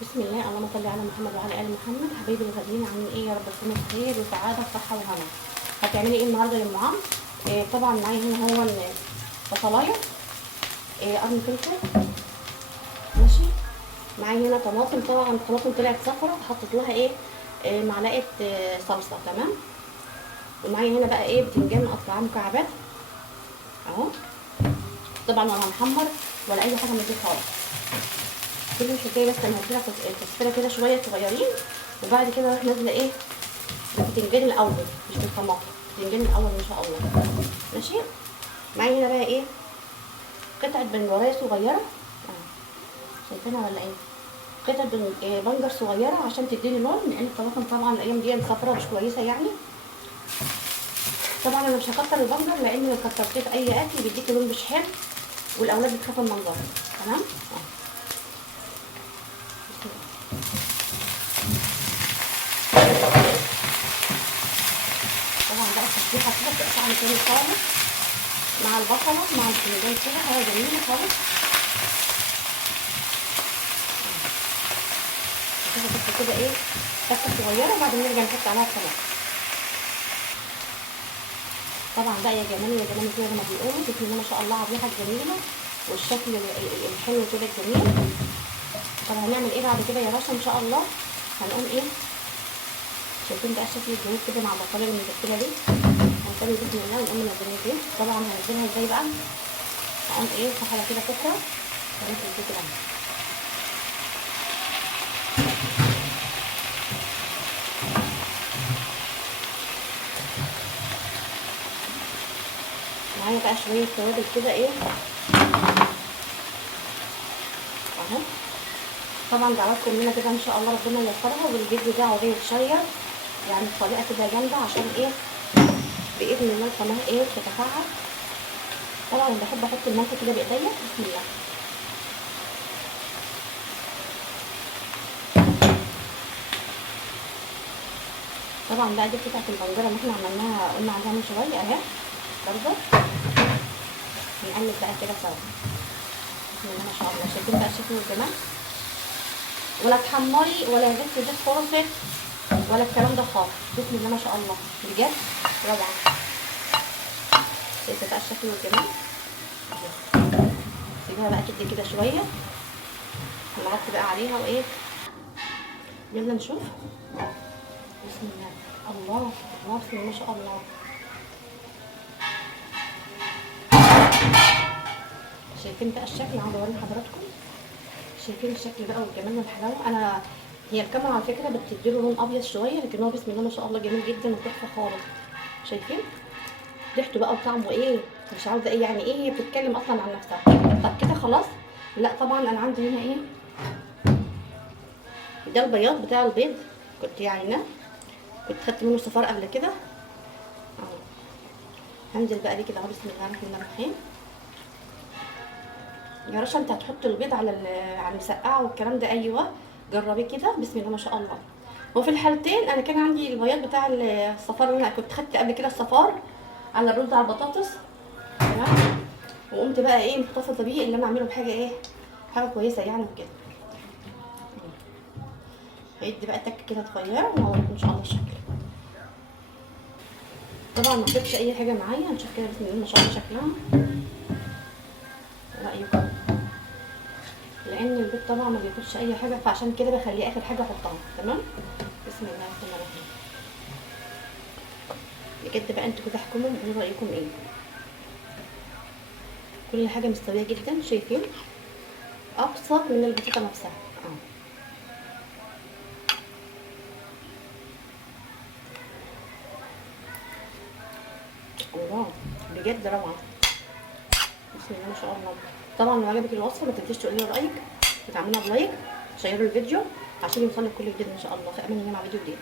بسم الله، اللهم صل على محمد وعلى ال محمد. حبايبي الغاليين، عاملين ايه؟ يا رب تكونوا بخير وسعاده وصحه وهنا. هتعملي ايه النهارده يا ام عمرو؟ طبعا معايا هنا هو بصلايه، قرن فلفل، ماشي. معايا هنا طماطم، طبعا الطماطم طلعت صفرا وحطيت لها معلقه صلصه، تمام. ومعايا هنا بقى بتنجان مقطعاه مكعبات اهو. طبعا ولا محمر ولا اي حاجه من دي خالص. كل الحكايه بس هنزلها تصفيره كده شويه صغيرين، وبعد كده اروح نازله بالبتنجان الاول، مش بالطماطم، البتنجان الاول ان شاء الله، ماشي. معايا هنا بقى قطعه بنجرايه صغيره، شايفينها ولا ايه؟ قطعه بنجر صغيره عشان تديني لون، لان الطماطم طبعا الايام دي صفرا مش كويسه يعني. طبعا انا مش هكتر البنجر، لان لو كترتيه في اي اكل بيديكي لون مش حلو، والاولاد بتخاف من المنظر، تمام. طبعا بقى التسبيحه كده بتبقى طعم تاني خالص مع البصله مع البتنجان، كده حاجه جميله خالص كده. بس كده تكه صغيره، وبعدين نرجع نحط عليها الطماطم. طبعا بقى يا جمال يا جمال كده زي ما بيقولوا، بسم الله ما شاء الله على الريحه الجميله والشكل الحلو كده الجميل. طب هنعمل ايه بعد كده يا باشا؟ ان شاء الله هنقوم شايفين بقى الشكل الجميل كده مع البصله اللي متبله دي. هنسوي بسم الله ونقوم منزلها فين. طبعا هنزلها ازاي بقى؟ هقوم سحله كده كفره وننزل دي كده. معايا بقى شويه توابل كده اهو. طبعا دعواتكم لنا كده ان شاء الله ربنا ييسرها، والفيديو ده عاوزاه يتشير يعني بطريقه كده جامده، عشان باذن الله القناه تتفاعل. طبعا بحب احط الملح كده بايديا، بسم الله. طبعا بقى دي قطعه البنجره اللي احنا عملناها، قلنا عليها من شويه اهي برضه. نقلب بقى كده سوا، بسم الله ما شاء الله. شايفين بقى الشكل والجمال؟ ولا تحمري ولا يا بنتي زيت خالص ولا الكلام ده خالص، بسم الله ما شاء الله بجد روعه. شايفه بقى الشكل والجمال؟ سيبها بقى تدي كده شويه، نغطي بقى عليها يلا نشوف. بسم الله، الله الله، بسم الله ما شاء الله. شايفين بقى الشكل؟ عاوزه اوري لحضراتكم. شايفين الشكل بقى والجمال والحلاوه. هي الكاميرا على فكره بتديله لون ابيض شويه، لكن هو بسم الله ما شاء الله جميل جدا وتحفه خالص. شايفين ريحته بقى وطعمه مش عاوزه يعني هي بتتكلم اصلا عن نفسها. طب كده خلاص؟ لا طبعا انا عندي هنا ده البياض بتاع البيض، كنت خدت منه صفار قبل كده اهو. هنزل بقى بيه كده اهو، بسم الله الرحمن الرحيم. يا رشا انت هتحط البيض على المسقعه والكلام ده؟ ايوه جربيه كده، بسم الله ما شاء الله. وفي الحالتين انا كان عندي البياض بتاع الصفار، اللي انا كنت خدت قبل كده الصفار على الرز على البطاطس، تمام. وقمت بقى محتفظه بيه، اللي انا اعمله بحاجه حاجه كويسه يعني وكده. هيدي بقى تك كده صغيره، وهوريكم ان شاء الله الشكل. طبعا ما حطيتش اي حاجه معايا، هنشوف كده بسم الله ما شاء الله شكلها. رايكم؟ لان البيض طبعا ما بياخدش اي حاجه، فعشان كده بخليه اخر حاجه احطها، تمام. بسم الله الرحمن الرحيم. بجد بقى انتوا كده احكموا قولوا رايكم كل حاجه مستويه جدا، شايفين؟ ابسط من البطاطا نفسها الله، بجد روعه، بسم الله ما شاء الله. طبعا لو عجبك الوصفه ما تنسيش تقولي لي رايك وتعملوها بلايك، شيروا الفيديو عشان يوصلك كل جديد ان شاء الله. في امان الله مع فيديو جديد.